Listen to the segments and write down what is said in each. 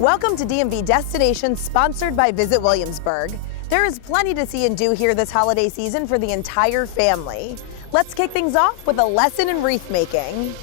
Welcome to DMV Destination, sponsored by Visit Williamsburg. There is plenty to see and do here this holiday season for the entire family. Let's kick things off with a lesson in wreath making.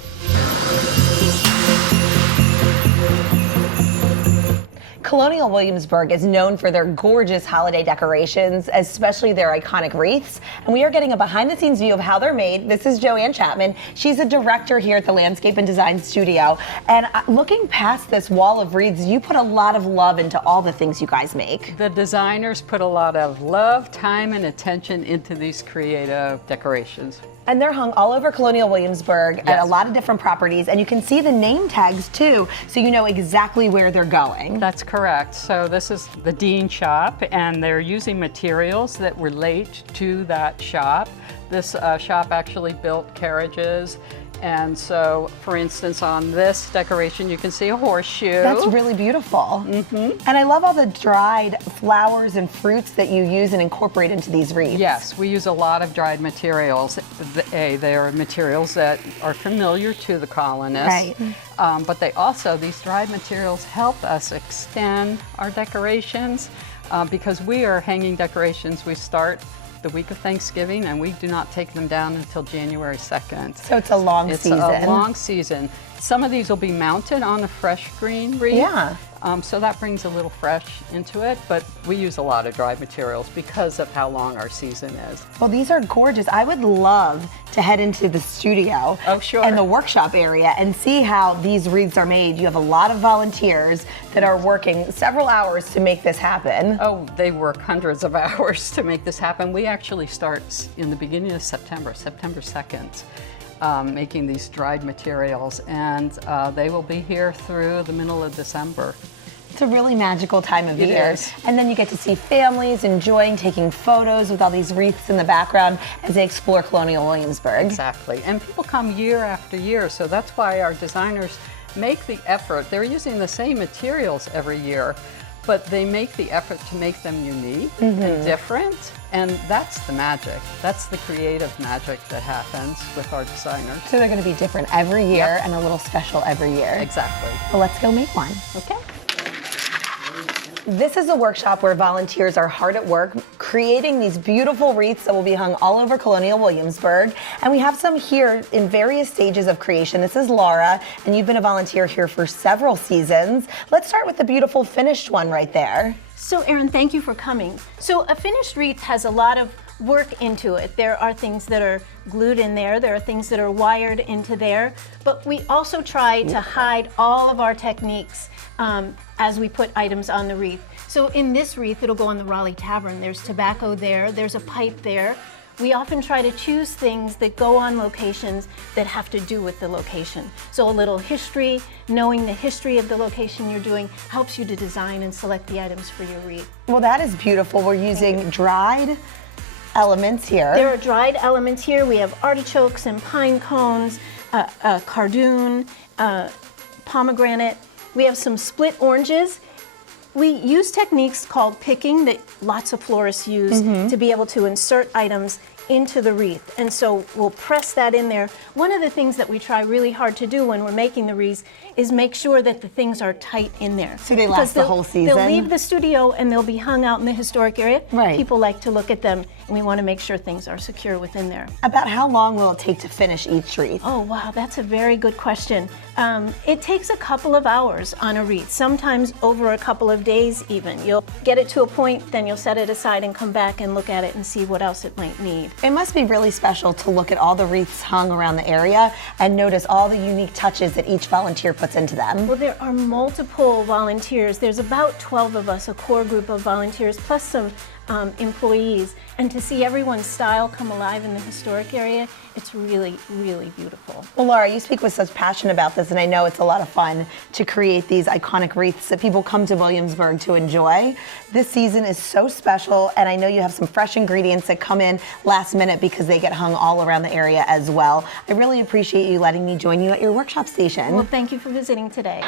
Colonial Williamsburg is known for their gorgeous holiday decorations, especially their iconic wreaths. And we are getting a behind-the-scenes view of how they're made. This is Joanne Chapman. She's a director here at the Landscape and Design Studio. And looking past this wall of wreaths, you put a lot of love into all the things you guys make. The designers put a lot of love, time, and attention into these creative decorations. And they're hung all over Colonial Williamsburg at a lot of different properties, and you can see the name tags too, so you know exactly where they're going. That's correct. So this is the Dean shop, and they're using materials that relate to that shop. This shop actually built carriages. And so, for instance, on this decoration, you can see a horseshoe. That's really beautiful. And I love all the dried flowers and fruits that you use and incorporate into these wreaths. Yes, we use a lot of dried materials. They are materials that are familiar to the colonists. Right. But these dried materials help us extend our decorations because we are hanging decorations. We start the week of Thanksgiving, and we do not take them down until January 2nd. So it's a long season. It's a long season. Some of these will be mounted on a fresh green wreath. Yeah. So that brings a little fresh into it, but we use a lot of dried materials because of how long our season is. Well, these are gorgeous. I would love to head into the studio and the workshop area and see how these wreaths are made. You have a lot of volunteers that are working several hours to make this happen. Oh, they work hundreds of hours to make this happen. We actually start in the beginning of September 2nd. Making these dried materials, and they will be here through the middle of December. It's a really magical time of year. Is. And then you get to see families enjoying taking photos with all these wreaths in the background as they explore Colonial Williamsburg. Exactly, and people come year after year, so that's why our designers make the effort. They're using the same materials every year, but they make the effort to make them unique and different, and that's the magic. That's the creative magic that happens with our designers. So they're going to be different every year and a little special every year. Exactly. Well, let's go make one. Okay. This is a workshop where volunteers are hard at work creating these beautiful wreaths that will be hung all over Colonial Williamsburg. And we have some here in various stages of creation. This is Laura, and you've been a volunteer here for several seasons. Let's start with the beautiful finished one right there. So Erin, thank you for coming. So a finished wreath has a lot of work into it. There are things that are glued in there, there are things that are wired into there, but we also try to hide all of our techniques as we put items on the wreath. So in this wreath, it'll go on the Raleigh Tavern. There's tobacco there, there's a pipe there. We often try to choose things that go on locations that have to do with the location. So a little history, knowing the history of the location you're doing helps you to design and select the items for your wreath. Well, that is beautiful. We're using dried elements here. There are dried elements here. We have artichokes and pine cones, cardoon, pomegranate. We have some split oranges. We use techniques called picking that lots of florists use to be able to insert items into the wreath. And so we'll press that in there. One of the things that we try really hard to do when we're making the wreaths is make sure that the things are tight in there. So they last the whole season? They'll leave the studio and they'll be hung out in the historic area. Right. People like to look at them, and we want to make sure things are secure within there. About how long will it take to finish each wreath? Oh wow, that's a very good question. It takes a couple of hours on a wreath, sometimes over a couple of days even. You'll get it to a point, then you'll set it aside and come back and look at it and see what else it might need. It must be really special to look at all the wreaths hung around the area and notice all the unique touches that each volunteer puts into them. Well, there are multiple volunteers. There's about 12 of us, a core group of volunteers, plus some employees. And to see everyone's style come alive in the historic area, it's really, really beautiful. Well, Laura, you speak with such passion about this, and I know it's a lot of fun to create these iconic wreaths that people come to Williamsburg to enjoy. This season is so special, and I know you have some fresh ingredients that come in last minute because they get hung all around the area as well. I really appreciate you letting me join you at your workshop station. Well, thank you for visiting today.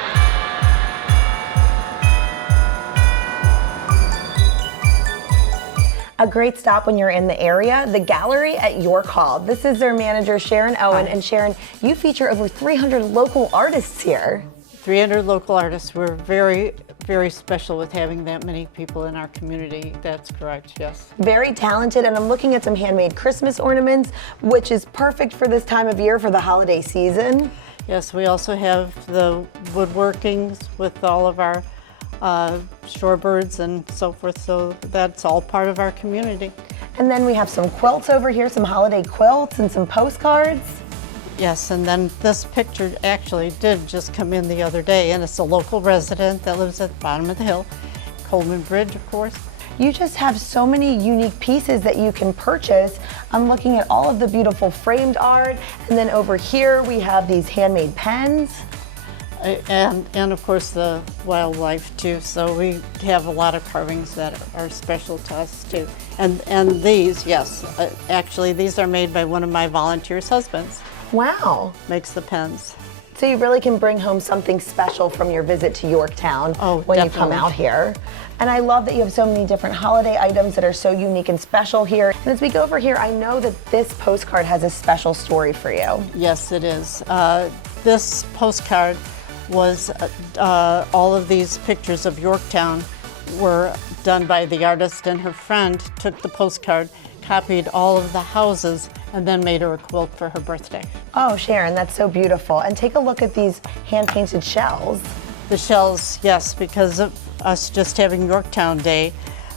A great stop when you're in the area, the gallery at York Hall. This is their manager, Sharon Owen. And Sharon, you feature over 300 local artists here. 300 local artists. We're very, very special with having that many people in our community. That's correct, yes. Very talented, and I'm looking at some handmade Christmas ornaments, which is perfect for this time of year for the holiday season. Yes, we also have the woodworkings with all of our shorebirds and so forth, so that's all part of our community. And then we have some quilts over here, some holiday quilts and some postcards. Yes, and then this picture actually did just come in the other day, and it's a local resident that lives at the bottom of the hill, Coleman Bridge, of course. You just have so many unique pieces that you can purchase. I'm looking at all of the beautiful framed art, and then over here we have these handmade pens. And of course the wildlife too, so we have a lot of carvings that are special to us too. And these, yes, actually these are made by one of my volunteers' husbands. Wow. Makes the pens. So you really can bring home something special from your visit to Yorktown when definitely. you come out here. And I love that you have so many different holiday items that are so unique and special here. And as we go over here, I know that this postcard has a special story for you. Yes, it is. This postcard was all of these pictures of Yorktown were done by the artist, and her friend took the postcard, copied all of the houses, and then made her a quilt for her birthday. Oh, Sharon, that's so beautiful. And take a look at these hand-painted shells. The shells, yes, because of us just having Yorktown Day,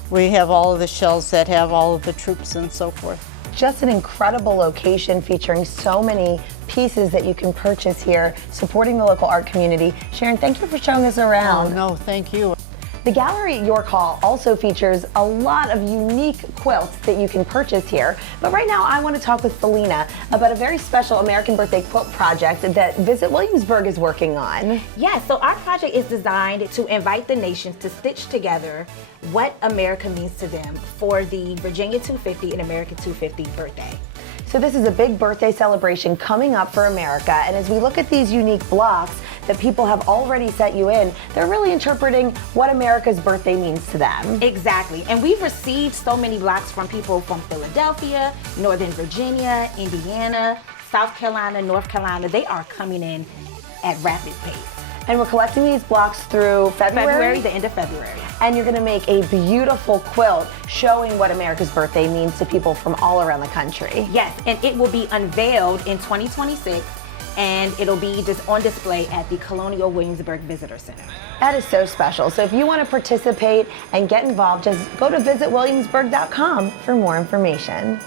we have all of the shells that have all of the troops and so forth. Just an incredible location featuring so many pieces that you can purchase here, supporting the local art community. Sharon, thank you for showing us around. Oh, no, thank you. The gallery at York Hall also features a lot of unique quilts that you can purchase here. But right now I want to talk with Selena about a very special American Birthday quilt project that Visit Williamsburg is working on. Yes, so our project is designed to invite the nations to stitch together what America means to them for the Virginia 250 and American 250 birthday. So this is a big birthday celebration coming up for America, and as we look at these unique blocks that people have already set you in, they're really interpreting what America's birthday means to them. Exactly, and we've received so many blocks from people from Philadelphia, Northern Virginia, Indiana, South Carolina, North Carolina. They are coming in at rapid pace. And we're collecting these blocks through February? The end of February. And you're gonna make a beautiful quilt showing what America's birthday means to people from all around the country. Yes, and it will be unveiled in 2026, and it'll be just on display at the Colonial Williamsburg Visitor Center. That is so special. So if you want to participate and get involved, just go to visitwilliamsburg.com for more information.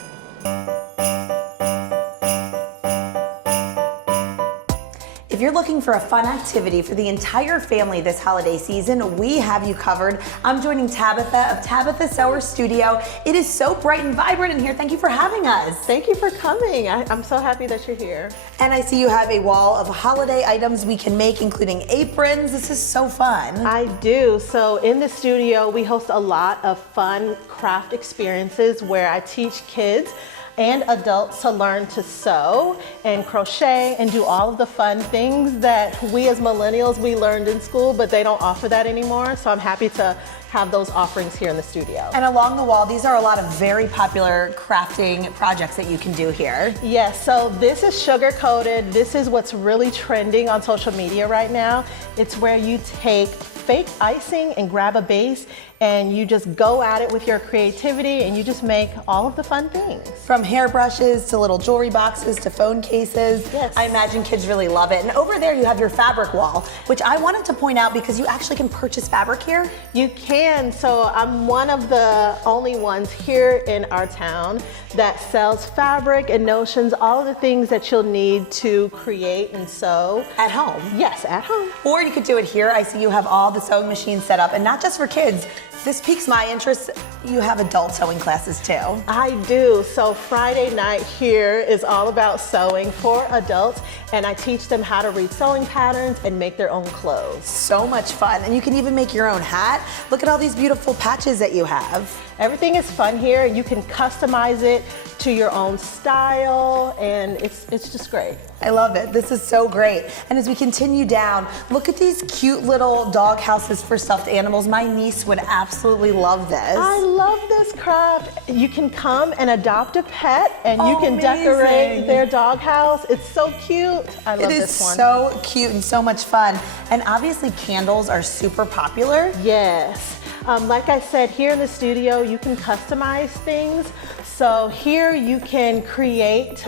If you're looking for a fun activity for the entire family this holiday season, we have you covered. I'm joining Tabitha of Tabitha Sewer Studio. It is so bright and vibrant in here. Thank you for having us. Thank you for coming. I'm so happy that you're here. And I see you have a wall of holiday items we can make, including aprons. This is so fun. I do. So in the studio, we host a lot of fun craft experiences where I teach kids and adults to learn to sew and crochet and do all of the fun things that we as millennials, we learned in school, but they don't offer that anymore. So I'm happy to have those offerings here in the studio. And along the wall, these are a lot of very popular crafting projects that you can do here. Yes, so this is sugar coated. This is what's really trending on social media right now. It's where you take fake icing and grab a base and you just go at it with your creativity and you just make all of the fun things. From hairbrushes to little jewelry boxes to phone cases. Yes. I imagine kids really love it. And over there you have your fabric wall, which I wanted to point out because you actually can purchase fabric here. You can, so I'm one of the only ones here in our town that sells fabric and notions, all of the things that you'll need to create and sew. At home. Yes, at home. Or you could do it here. I see you have all the sewing machines set up, and not just for kids. This piques my interest. You have adult sewing classes too. I do. So Friday night here is all about sewing for adults, and I teach them how to read sewing patterns and make their own clothes. So much fun. And you can even make your own hat. Look at all these beautiful patches that you have. Everything is fun here. You can customize it to your own style, and it's just great. I love it. This is so great. And as we continue down, look at these cute little dog houses for stuffed animals. My niece would absolutely love this. I love this craft. You can come and adopt a pet and you can Amazing. decorate their dog house. It's so cute. cute. I love It is this one. so cute and so much fun. And obviously candles are super popular. Yes. Like I said, here in the studio, you can customize things. So here you can create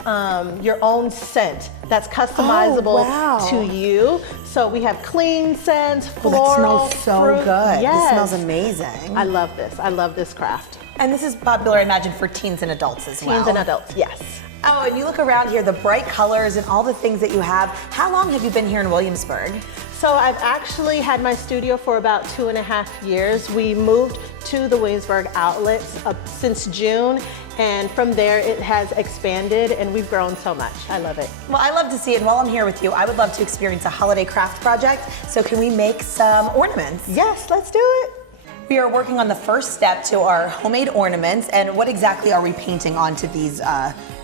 your own scent that's customizable wow. to you. So we have clean scents, Well, floral, that smells so fruit. good. Yes. This smells amazing. I love this. I love this craft. And this is popular, I imagine, for teens and adults as well. Teens and adults, yes. Oh, and you look around here, the bright colors and all the things that you have. How long have you been here in Williamsburg? So I've actually had my studio for about 2.5 years. We moved to the Williamsburg outlets since June, and from there it has expanded and we've grown so much. I love it. Well, I love to see it, and while I'm here with you, I would love to experience a holiday craft project. So can we make some ornaments? Yes, let's do it. We are working on the first step to our homemade ornaments, and what exactly are we painting onto these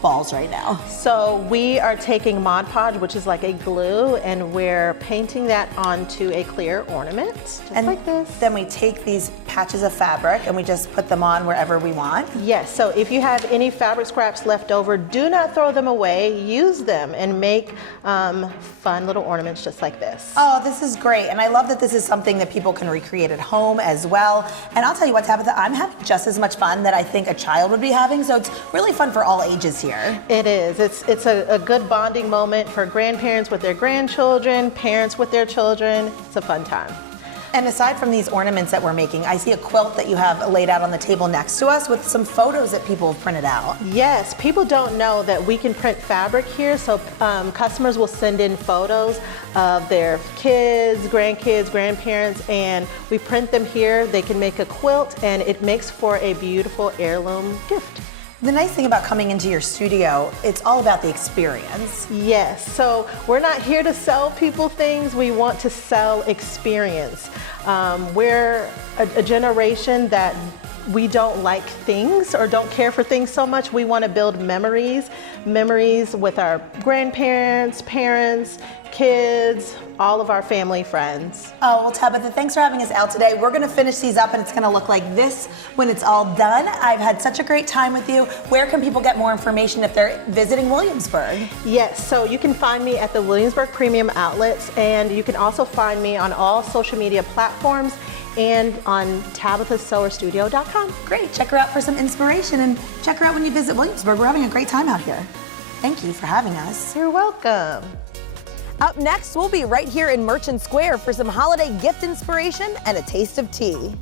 balls right now? So we are taking Mod Podge, which is like a glue, and we're painting that onto a clear ornament, just like this. Then we take these patches of fabric and we just put them on wherever we want. Yes, so if you have any fabric scraps left over, do not throw them away, use them and make fun little ornaments just like this. Oh, this is great, and I love that this is something that people can recreate at home as well. And I'll tell you what, Tabitha, I'm having just as much fun that I think a child would be having, so it's really fun for all ages here. It is. It's a good bonding moment for grandparents with their grandchildren, parents with their children. It's a fun time. And aside from these ornaments that we're making, I see a quilt that you have laid out on the table next to us with some photos that people have printed out. Yes, people don't know that we can print fabric here, so customers will send in photos of their kids, grandkids, grandparents, and we print them here. They can make a quilt, and it makes for a beautiful heirloom gift. The nice thing about coming into your studio, it's all about the experience. Yes, so we're not here to sell people things, we want to sell experience. We're a generation that we don't like things or don't care for things so much. We want to build memories with our grandparents, parents, kids, all of our family friends. Oh, well, Tabitha, thanks for having us out today. We're gonna finish these up and it's gonna look like this when it's all done. I've had such a great time with you. Where can people get more information if they're visiting Williamsburg? Yes, so you can find me at the Williamsburg Premium Outlets, and you can also find me on all social media platforms and on TabithaSewerStudio.com. Great, check her out for some inspiration and check her out when you visit Williamsburg. We're having a great time out here. Thank you for having us. You're welcome. Up next, we'll be right here in Merchant Square for some holiday gift inspiration and a taste of tea.